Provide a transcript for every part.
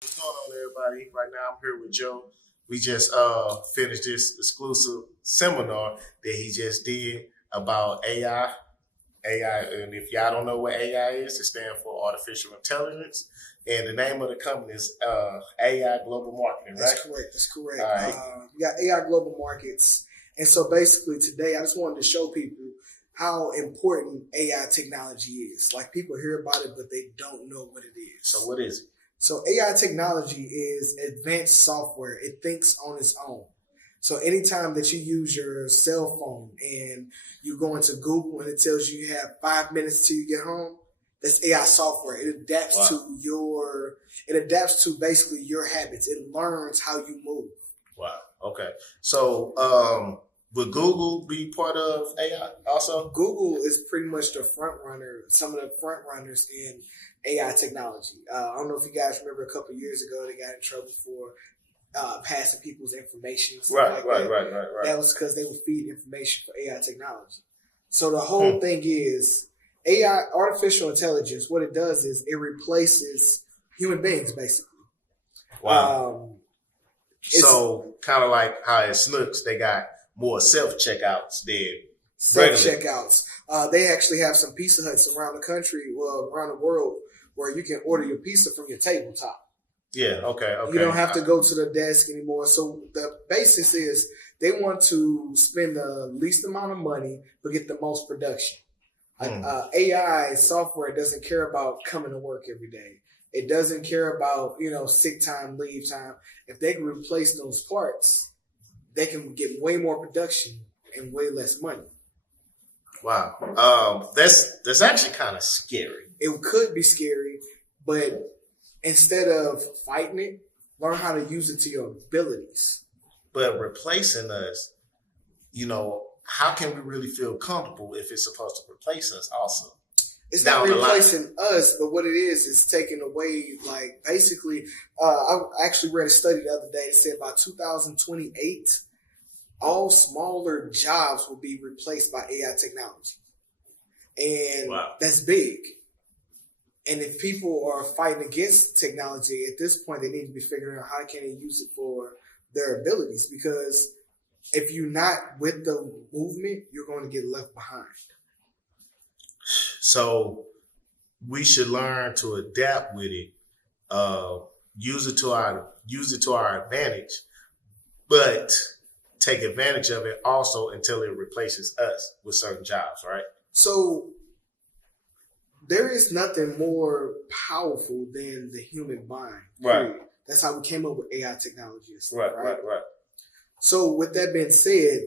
What's going on, everybody? Right now, I'm here with Joe. We just finished this exclusive seminar that he just did about AI. AI, and if y'all don't know what AI is, it stands for artificial intelligence. And the name of the company is AI Global Marketing, right? That's correct. That's correct. All right. We got AI Global Markets. And so basically today I just wanted to show people how important AI technology is. Like people hear about it, but they don't know what it is. So what is it? So AI technology is advanced software. It thinks on its own. So anytime that you use your cell phone and you go into Google and it tells you have 5 minutes till you get home, that's AI software. It adapts Wow. it adapts to basically your habits. It learns how you move. Wow. Okay. So would Google be part of AI also? Google is pretty much the front runner, some of the front runners in AI technology. I don't know if you guys remember a couple of years ago, they got in trouble for passing people's information. Right. That was because they would feed information for AI technology. So the whole thing is AI, artificial intelligence, what it does is it replaces human beings, basically. Wow. So kind of like how at Snooks, they got more self-checkouts than self-checkouts. They actually have some Pizza Huts around the country, well, around the world, where you can order your pizza from your tabletop. Yeah, okay. You don't have to go to the desk anymore. So the basis is they want to spend the least amount of money but get the most production. AI software doesn't care about coming to work every day. It doesn't care about, sick time, leave time. If they can replace those parts, they can get way more production and way less money. Wow. That's actually kind of scary. It could be scary, but instead of fighting it, learn how to use it to your abilities. But replacing us, how can we really feel comfortable if it's supposed to replace us also? It's not replacing us, but what it is taking away, like, basically, I actually read a study the other day that said by 2028, all smaller jobs will be replaced by AI technology. And That's big. And if people are fighting against technology at this point, they need to be figuring out how can they use it for their abilities. Because if you're not with the movement, you're going to get left behind. So we should learn to adapt with it, use it to our advantage, but take advantage of it also until it replaces us with certain jobs, right? So there is nothing more powerful than the human mind. Right. That's how we came up with AI technology. Right. So with that being said,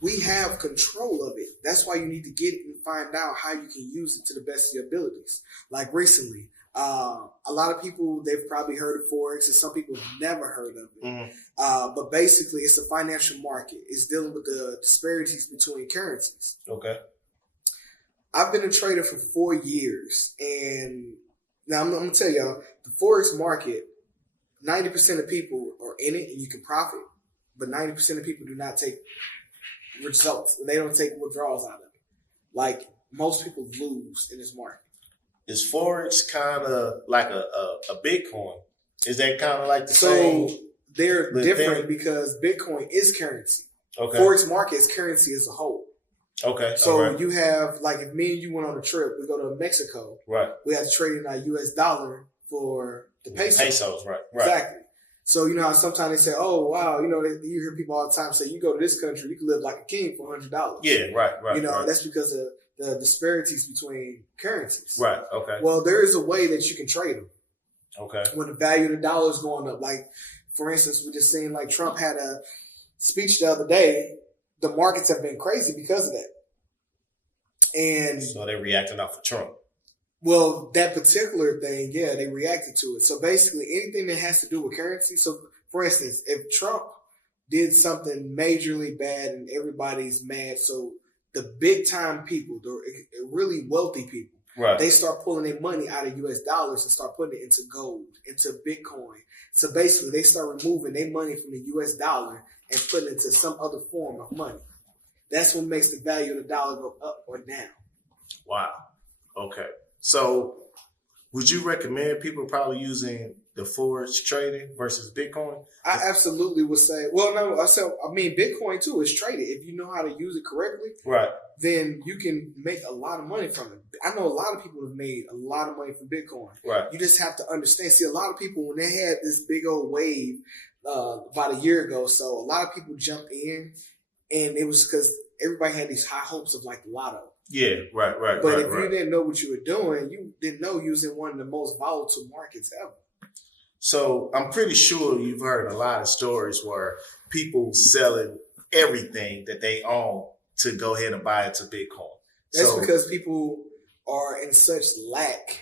we have control of it. That's why you need to get it and find out how you can use it to the best of your abilities. Like recently, a lot of people, they've probably heard of Forex, and some people have never heard of it. Mm-hmm. But basically, it's a financial market. It's dealing with the disparities between currencies. Okay. I've been a trader for 4 years, and now I'm going to tell y'all, the Forex market, 90% of people are in it and you can profit, but 90% of people do not take results. They don't take withdrawals out of it. Like, most people lose in this market. Is Forex kind of like a Bitcoin? Is that kind of like the same? So they're different because Bitcoin is currency. Okay. Forex market is currency as a whole. Okay. So you have, like, if me and you went on a trip, we go to Mexico. Right. We have to trade in our US dollar for the pesos. Pesos, right. Exactly. So, how sometimes they say, oh, wow, you hear people all the time say, you go to this country, you can live like a king for $100. Yeah, right. That's because of the disparities between currencies. Right, okay. Well, there is a way that you can trade them. Okay. When the value of the dollar is going up. Like, for instance, we just seen, like, Trump had a speech the other day. The markets have been crazy because of that. And so they're reacting off of Trump. Well, that particular thing, yeah, they reacted to it. So basically anything that has to do with currency. So for instance, if Trump did something majorly bad and everybody's mad, so the big time people, the really wealthy people, right, they start pulling their money out of US dollars and start putting it into gold, into Bitcoin. So basically they start removing their money from the US dollar and putting it into some other form of money. That's what makes the value of the dollar go up or down. Wow. Okay. So would you recommend people probably using the Forex trading versus Bitcoin? I absolutely would say, well, no, I mean, Bitcoin too is traded. If you know how to use it correctly, Right. then you can make a lot of money from it. I know a lot of people have made a lot of money from Bitcoin. Right. You just have to understand. See, a lot of people, when they had this big old wave about a year ago, so a lot of people jumped in, and it was because everybody had these high hopes of like lotto. Yeah, right. But if you didn't know what you were doing, you didn't know you was in one of the most volatile markets ever. So I'm pretty sure you've heard a lot of stories where people selling everything that they own to go ahead and buy into Bitcoin. That's because people are in such lack.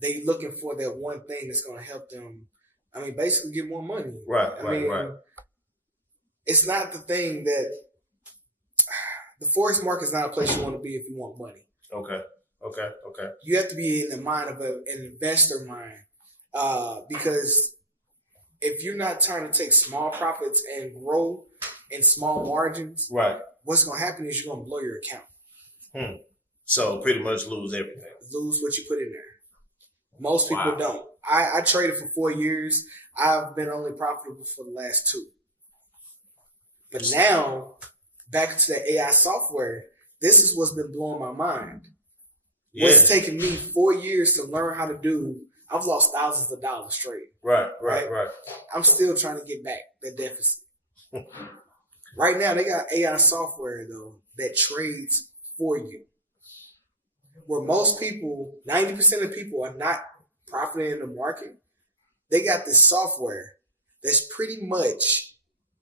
They looking for that one thing that's going to help them. I mean, basically get more money. Right. It's not the thing that the Forex market is not a place you want to be if you want money. Okay. You have to be in the mind of an investor mind. Because if you're not trying to take small profits and grow in small margins, right, what's going to happen is you're going to blow your account. So pretty much lose everything. Lose what you put in there. Most people don't. I traded for 4 years. I've been only profitable for the last 2. But now, back to the AI software, this is what's been blowing my mind. Yeah. What's taken me 4 years to learn how to do. I've lost thousands of dollars straight. Right. I'm still trying to get back that deficit. Right now, they got AI software, though, that trades for you. Where most people, 90% of people are not profiting in the market. They got this software that's pretty much,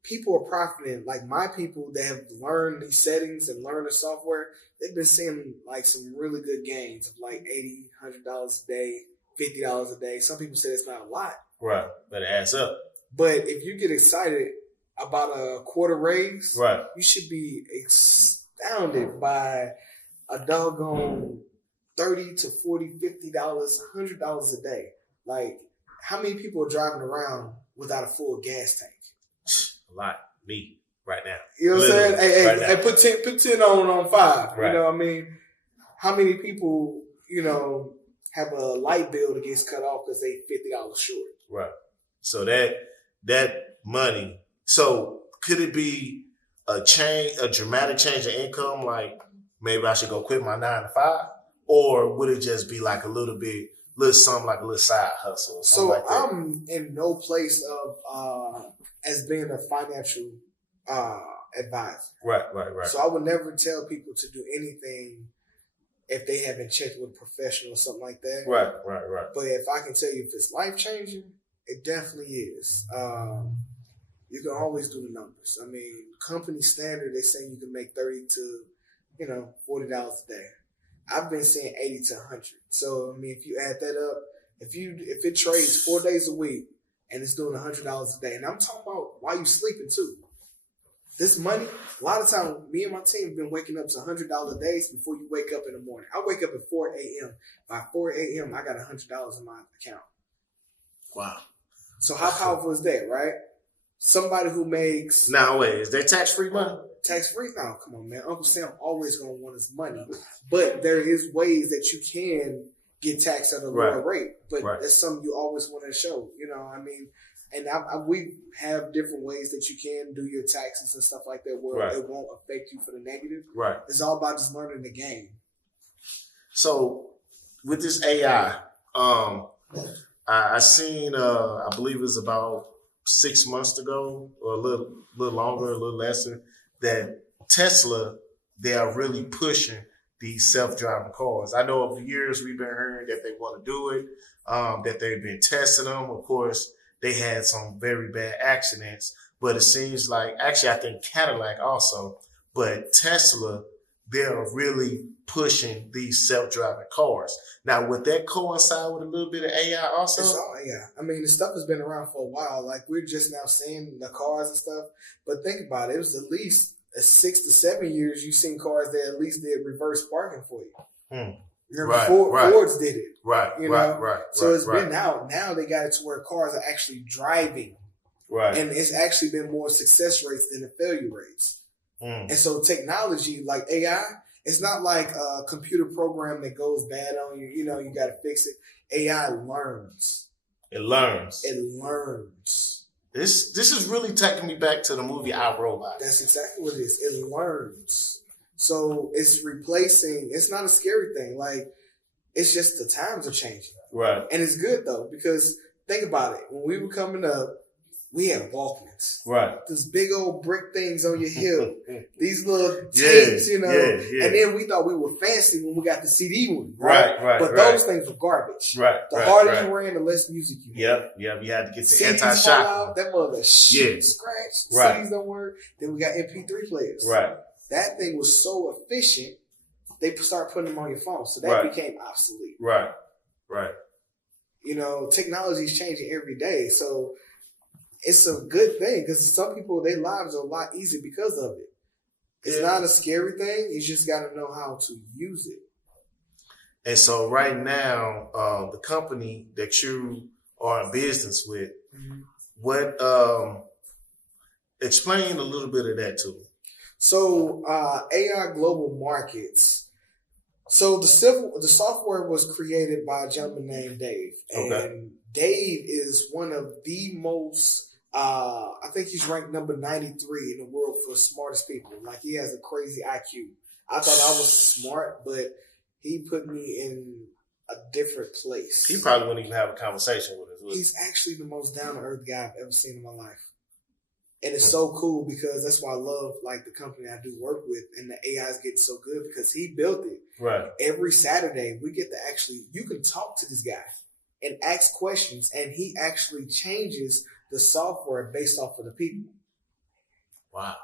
people are profiting. Like my people that have learned these settings and learned the software, they've been seeing like some really good gains of like $80, $100 a day. $50 a day. Some people say it's not a lot. Right. But it adds up. But if you get excited about a quarter raise, right, you should be astounded by a doggone $30 to $40, $50, $100 a day. Like, how many people are driving around without a full gas tank? A lot. Me right now. You know what I'm saying? Hey, put 10 on 5. Right. You know what I mean? How many people, have a light bill that gets cut off because they $50 short? Right. So that money. So could it be a dramatic change of income? Like maybe I should go quit my 9 to 5, or would it just be like a little something like a little side hustle? Or so like that? I'm in no place of as being a financial advisor. Right. So I would never tell people to do anything if they haven't checked with a professional or something like that. Right. But if I can tell you if it's life-changing, it definitely is. You can always do the numbers. I mean, company standard, they say you can make $30 to, $40 a day. I've been saying 80 to 100. So, I mean, if you add that up, if it trades 4 days a week and it's doing $100 a day, and I'm talking about while you sleeping too. This money, a lot of times, me and my team have been waking up to $100 days before you wake up in the morning. I wake up at 4 a.m. By 4 a.m., I got $100 in my account. Wow. So how powerful is that, right? Somebody who makes... Now, wait, is that tax-free money? Tax-free? No, come on, man. Uncle Sam always going to want his money. But there is ways that you can get taxed at a lower rate. But that's something you always want to show. And we have different ways that you can do your taxes and stuff like that where it won't affect you for the negative. Right. It's all about just learning the game. So with this AI, I seen, I believe it was about 6 months ago or a little longer, a little lesser, that Tesla, they are really pushing these self-driving cars. I know over years we've been hearing that they want to do it, that they've been testing them. Of course, they had some very bad accidents, but it seems like, actually, I think Cadillac also, but Tesla, they're really pushing these self-driving cars. Now, would that coincide with a little bit of AI also? It's all AI. I mean, the stuff has been around for a while. Like, we're just now seeing the cars and stuff. But think about it. It was at least 6 to 7 years you've seen cars that at least did reverse parking for you. Fords did it. Right. So it's been out. Now they got it to where cars are actually driving. Right. And it's actually been more success rates than the failure rates. And so technology like AI, It's not like a computer program that goes bad on you. You know, you got to fix it. AI learns. It learns. It learns. This is really taking me back to the movie I, Robot. That's exactly what it is. It learns. So it's replacing. It's not a scary thing. Like, it's just the times are changing. Right. And it's good though, because think about it. When we were coming up, we had Walkmans. Right. Those big old brick things on your hip. These little tapes, you know. Yeah. And then we thought we were fancy when we got the CD one. Right. But those things were garbage. Right. The harder you ran, the less music you had. Yep. You had to get the CDs anti-shock. fall out, that mother scratch. Right. CDs don't work. Then we got MP3 players. Right. That thing was so efficient, they start putting them on your phone. So that became obsolete. Right. You know, technology is changing every day. So it's a good thing because some people, their lives are a lot easier because of it. It's not a scary thing. You just got to know how to use it. And so right now, the company that you are in business with, what explain a little bit of that to me. So AI Global Markets. So the software was created by a gentleman named Dave. And Dave is one of the most, I think he's ranked number 93 in the world for smartest people. Like, he has a crazy IQ. I thought I was smart, but he put me in a different place. He probably wouldn't even have a conversation with us. He's actually the most down-to-earth guy I've ever seen in my life. And it's so cool because that's why I love, like, the company I do work with, and the AI is getting so good because he built it. Right. Every Saturday, we get to actually, you can talk to this guy and ask questions, and he actually changes the software based off of the people. Wow.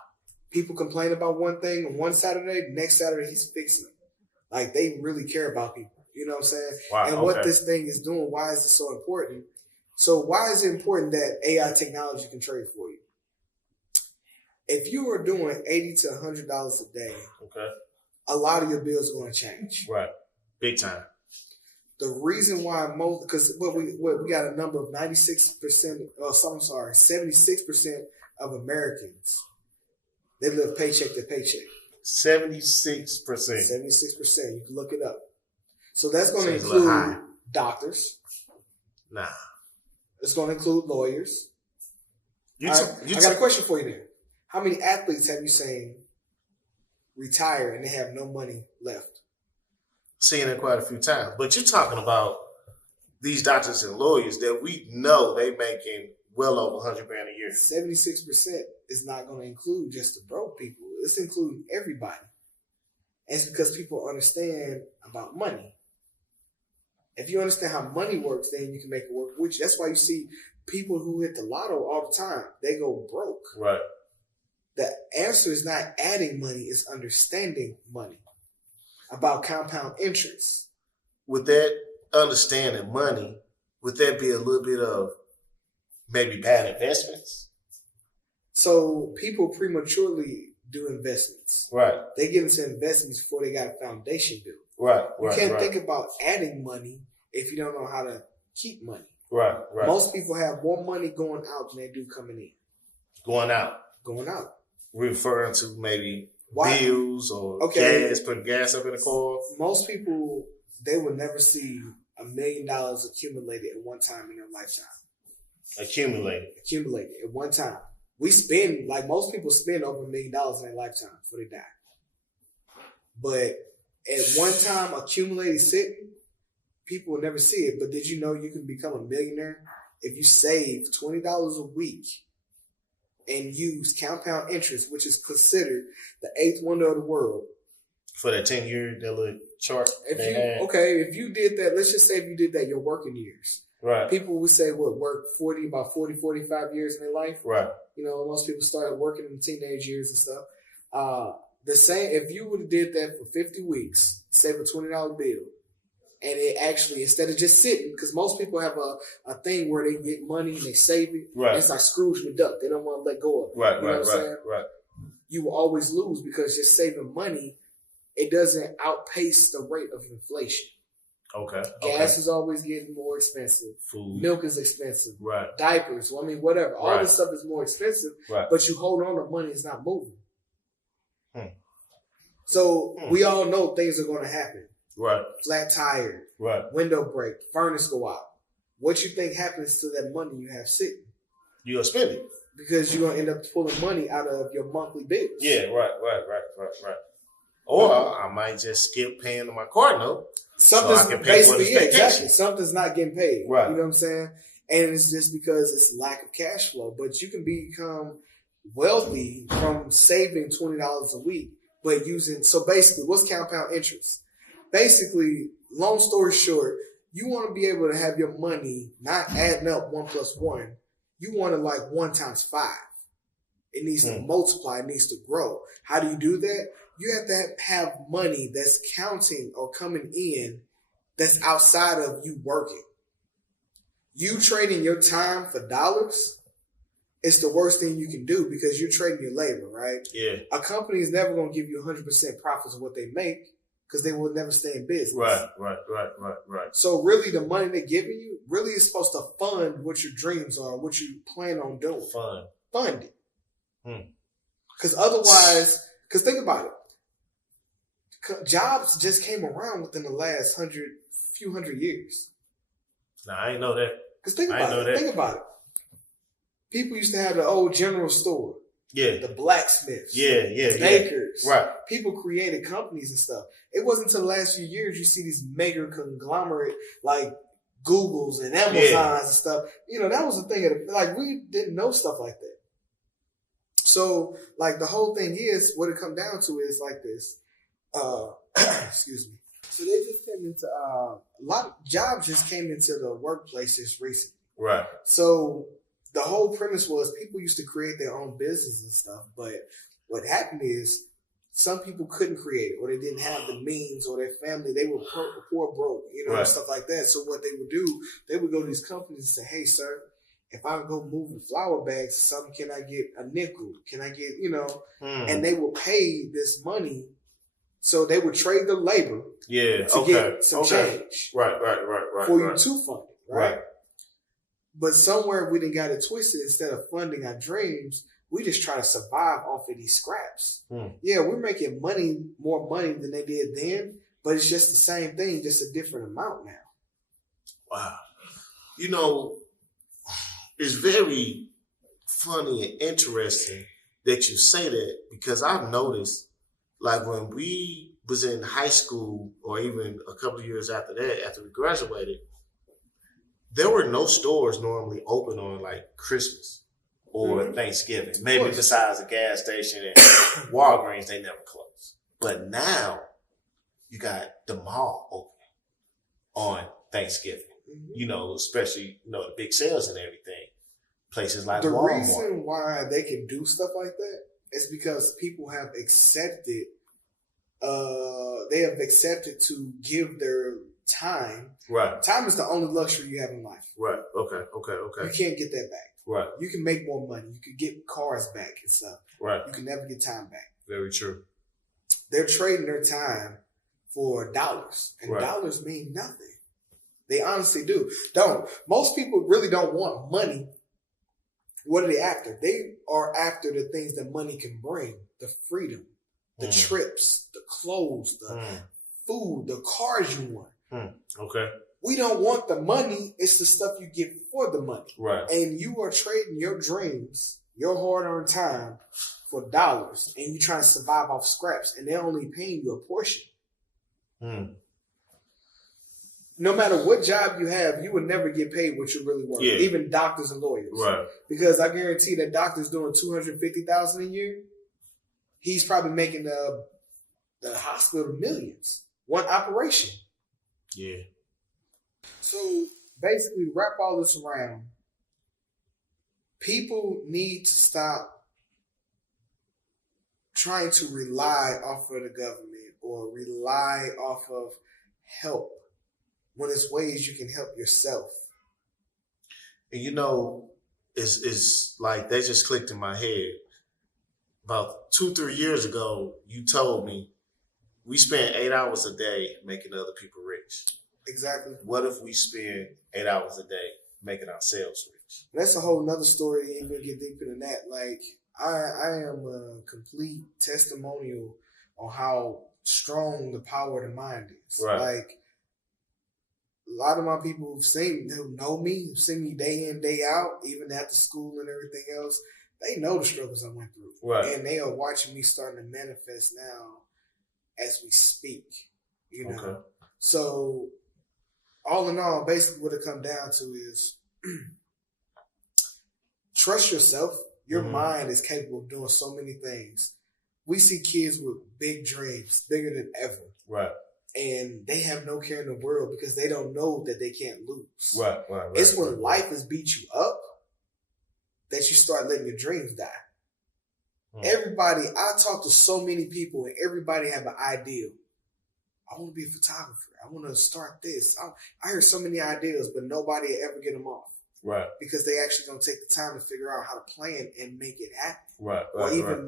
People complain about one thing on one Saturday, next Saturday he's fixing it. Like, they really care about people. You know what I'm saying? Wow. And what this thing is doing, why is it so important? So why is it important that AI technology can trade for you? If you are doing $80 to $100 a day, a lot of your bills are going to change. Right. Big time. The reason why because we got a number of 76%, 76% of Americans, they live paycheck to paycheck. 76%. 76%. You can look it up. So that's going to include doctors. Nah. It's going to include lawyers. I got a question for you then. How many athletes have you seen retire and they have no money left? Seen it quite a few times. But you're talking about these doctors and lawyers that we know they making well over $100,000 a year. 76% is not going to include just the broke people. It's including everybody. And it's because people understand about money. If you understand how money works, then you can make it work. Which that's why you see people who hit the lotto all the time, they go broke. Right. The answer is not adding money, it's understanding money. About compound interest. With that understanding money, would that be a little bit of maybe bad investments? So people prematurely do investments. Right. They get into investments before they got a foundation built. Right. You can't think about adding money if you don't know how to keep money. Right. Most people have more money going out than they do coming in. Going out. Referring to maybe bills or gas, putting gas up in the car. Most people, they will never see $1 million accumulated at one time in their lifetime. Accumulated at one time. We spend, like most people spend over $1 million in their lifetime before they die. But at one time, accumulated sitting, people will never see it. But did you know you can become a millionaire if you save $20 a week and use compound interest, which is considered the eighth wonder of the world? For that 10-year, that little chart. If you did that, let's just say if you did that your working years. Right. People would say work 45 years in their life. Right. You know, most people started working in the teenage years and stuff. The same, if you would have did that for 50 weeks, save a $20 bill, and it actually, instead of just sitting, because most people have a thing where they get money and they save it. Right. It's like Scrooge McDuck. They don't want to let go of it. Right, you know what I'm saying? Right. You will always lose because just saving money, it doesn't outpace the rate of inflation. Okay. Gas is always getting more expensive. Food. Milk is expensive. Right. Diapers. Whatever. All this stuff is more expensive. Right. But you hold on to money, it's not moving. So we all know things are going to happen. Right. Flat tire. Right. Window break. Furnace go out. What you think happens to that money you have sitting? You're going to spend it. Because you're going to end up pulling money out of your monthly bills. Yeah, right. Or I might just skip paying my car note. Something's so I can pay for basically, exactly. Something's not getting paid. Right. You know what I'm saying? And it's just because it's lack of cash flow. But you can become wealthy from saving $20 a week, but using, so basically, what's compound interest? Basically, long story short, you want to be able to have your money not adding up 1 + 1. You want to like 1 × 5. It needs to multiply. It needs to grow. How do you do that? You have to have money that's counting or coming in that's outside of you working. You trading your time for dollars, it's the worst thing you can do because you're trading your labor, right? Yeah. A company is never going to give you 100% profits of what they make because they will never stay in business. Right. So really the money they're giving you really is supposed to fund what your dreams are, what you plan on doing. Fund it. Because otherwise, because think about it. Jobs just came around within the last few hundred years. Nah, I ain't know that. Because think about it. People used to have the old general store. Yeah. The blacksmiths. Yeah. Bakers. Right. People created companies and stuff. It wasn't until the last few years you see these mega conglomerate like Googles and Amazons and stuff. You know, that was the thing. Like, we didn't know stuff like that. So, like, the whole thing is, what it comes down to is like this. Excuse me. So they just came into a lot of jobs just came into the workplaces recently. Right. So the whole premise was people used to create their own business and stuff, but what happened is some people couldn't create it, or they didn't have the means, or their family, they were poor, broke, you know, and stuff like that. So what they would do, they would go to these companies and say, "Hey, sir, if I go move the flour bags or something, can I get a nickel? Can I get, you know?" And they will pay this money. So they would trade their labor to get some change. Right. For you to fund it, right? But somewhere we done got it twisted. Instead of funding our dreams, we just try to survive off of these scraps. Yeah, we're making more money than they did then, but it's just the same thing, just a different amount now. Wow. You know, it's very funny and interesting that you say that because I've noticed, like when we was in high school or even a couple of years after that, after we graduated, there were no stores normally open on like Christmas or Thanksgiving. Maybe besides a gas station and Walgreens, they never closed. But now you got the mall open on Thanksgiving. You know, especially, you know, the big sales and everything. Places like Walmart. The reason why they can do stuff like that is because people have accepted to give their time. Right. Time is the only luxury you have in life. Right. Okay. You can't get that back. Right. You can make more money. You can get cars back and stuff. Right. You can never get time back. Very true. They're trading their time for dollars. And dollars mean nothing. They honestly do. Most people really don't want money. What are they after? They are after the things that money can bring. The freedom, the trips, the clothes, the food, the cars you want. Okay. We don't want the money. It's the stuff you get for the money. Right. And you are trading your dreams, your hard-earned time for dollars. And you're trying to survive off scraps. And they're only paying you a portion. No matter what job you have, you would never get paid what you're really worth. Yeah. Even doctors and lawyers. Right. Because I guarantee that doctor's doing $250,000 a year. He's probably making the hospital millions. One operation. Yeah. So basically, wrap all this around. People need to stop trying to rely off of the government or rely off of help when there's ways you can help yourself. And you know, it's like they just clicked in my head. About 2-3 years ago, you told me we spend 8 hours a day making other people rich. Exactly. What if we spend 8 hours a day making ourselves rich? That's a whole nother story. Even get deeper than that. Like I am a complete testimonial on how strong the power of the mind is. Right. Like, a lot of my people who know me, who've seen me day in, day out, even after school and everything else, they know the struggles I went through. Right. And they are watching me starting to manifest now as we speak. You know? Okay. So, all in all, basically what it comes down to is trust yourself. Your mind is capable of doing so many things. We see kids with big dreams, bigger than ever. Right. And they have no care in the world because they don't know that they can't lose. Right. It's when life has beat you up that you start letting your dreams die. Everybody, I talk to so many people and everybody have an ideal. I want to be a photographer. I want to start this. I hear so many ideas, but nobody ever get them off. Right. Because they actually don't take the time to figure out how to plan and make it happen. Right. Or even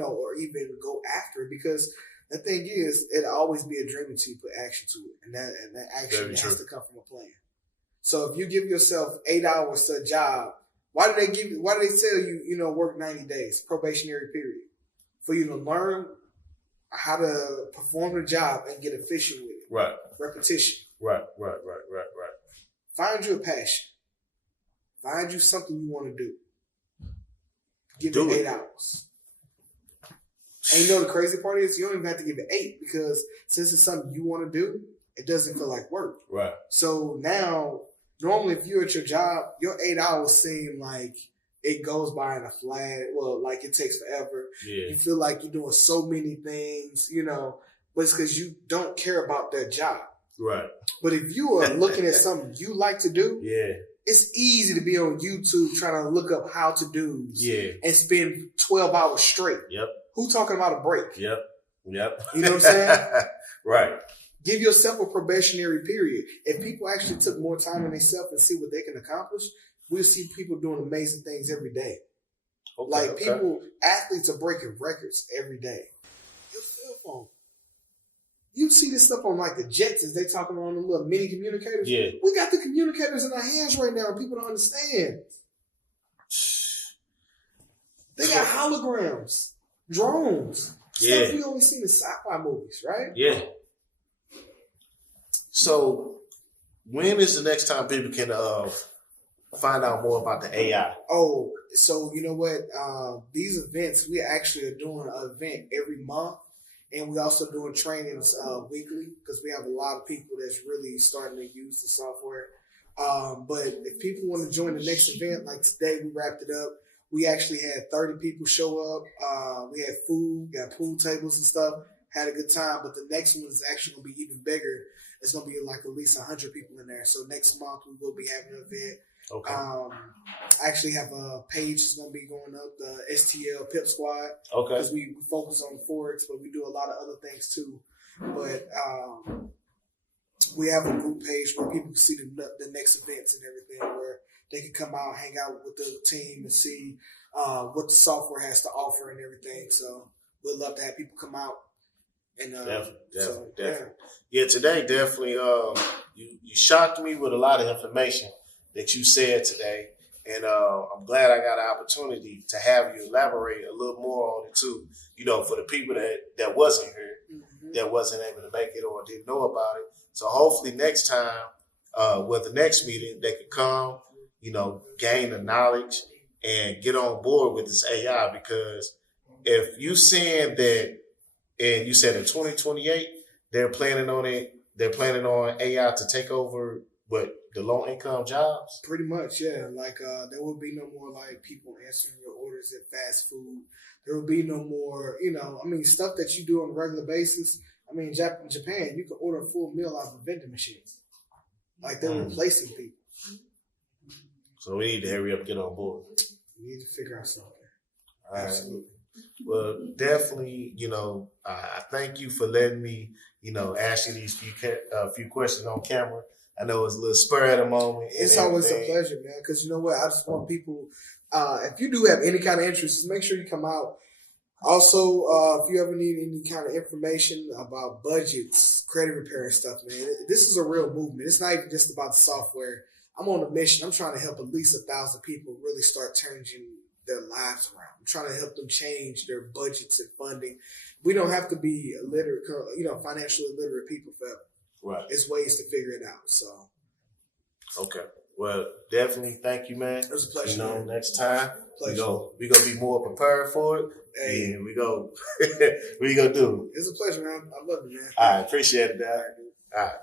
or even go after it. Because the thing is, it'll always be a dream until you put action to it. And that action has to come from a plan. So if you give yourself 8 hours to a job, why do they tell you, work 90 days, probationary period, for you to learn how to perform the job and get efficient with it. Right. Repetition. Right. Find you a passion. Find you something you want to do. Give it 8 hours. And you know the crazy part is you don't even have to give it 8 because since it's something you want to do, it doesn't feel like work. Right. So now, normally if you're at your job, your 8 hours seem like it goes by in a flat. Well, like it takes forever. Yeah. You feel like you're doing so many things, but it's because you don't care about that job. Right. But if you are looking at something you like to do, it's easy to be on YouTube trying to look up how to do's and spend 12 hours straight. Yep. Who talking about a break? Yep. You know what I'm saying? Right. Give yourself a probationary period. If people actually took more time on themselves and see what they can accomplish, we'll see people doing amazing things every day. Athletes are breaking records every day. Your cell phone. You see this stuff on like the Jetsons. They talking on the little mini communicators. Yeah. We got the communicators in our hands right now and people don't understand. They got holograms, drones. Stuff we only see in sci-fi movies, right? Yeah. So when is the next time people can find out more about the AI? Oh, so you know what? These events, we actually are doing an event every month. And we also doing trainings weekly because we have a lot of people that's really starting to use the software. But if people want to join the next event, like today we wrapped it up. We actually had 30 people show up. We had food, got pool tables and stuff. Had a good time. But the next one is actually going to be even bigger. It's going to be like at least 100 people in there. So next month we will be having an event. Okay. I actually have a page that's going to be going up, the STL Pip Squad. Okay. Because we focus on Forex, but we do a lot of other things too. But we have a group page where people can see the next events and everything, where they can come out, hang out with the team, and see what the software has to offer and everything. So we'd love to have people come out. And definitely. Yeah, today definitely. You shocked me with a lot of information that you said today, and I'm glad I got an opportunity to have you elaborate a little more on it too. For the people that wasn't here, that wasn't able to make it or didn't know about it. So hopefully next time, with the next meeting, they could come, gain the knowledge and get on board with this AI. Because if you saying that, and you said in 2028 they're planning on AI to take over the low income jobs? Pretty much, yeah. Like there will be no more like people answering your orders at fast food. There will be no more, stuff that you do on a regular basis. In Japan, you can order a full meal out of a vending machine. Like they're replacing people. So we need to hurry up and get on board. We need to figure out something. All right. Absolutely. Well, definitely, I thank you for letting me, ask you these few questions on camera. I know it's a little spur at the moment. It's always a pleasure, man, because you know what? I just want people, if you do have any kind of interest, just make sure you come out. Also, if you ever need any kind of information about budgets, credit repair and stuff, man, this is a real movement. It's not even just about the software. I'm on a mission. I'm trying to help at least 1,000 people really start changing their lives around. I'm trying to help them change their budgets and funding. We don't have to be financially illiterate people forever. Right. It's ways to figure it out. So. Okay. Well, definitely thank you, man. It was a pleasure. You know, man. next time Pleasure. we gonna be more prepared for it. Hey. And we go do. It's a pleasure, man. I love it, man. All right, appreciate it, Dad. All right.